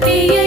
be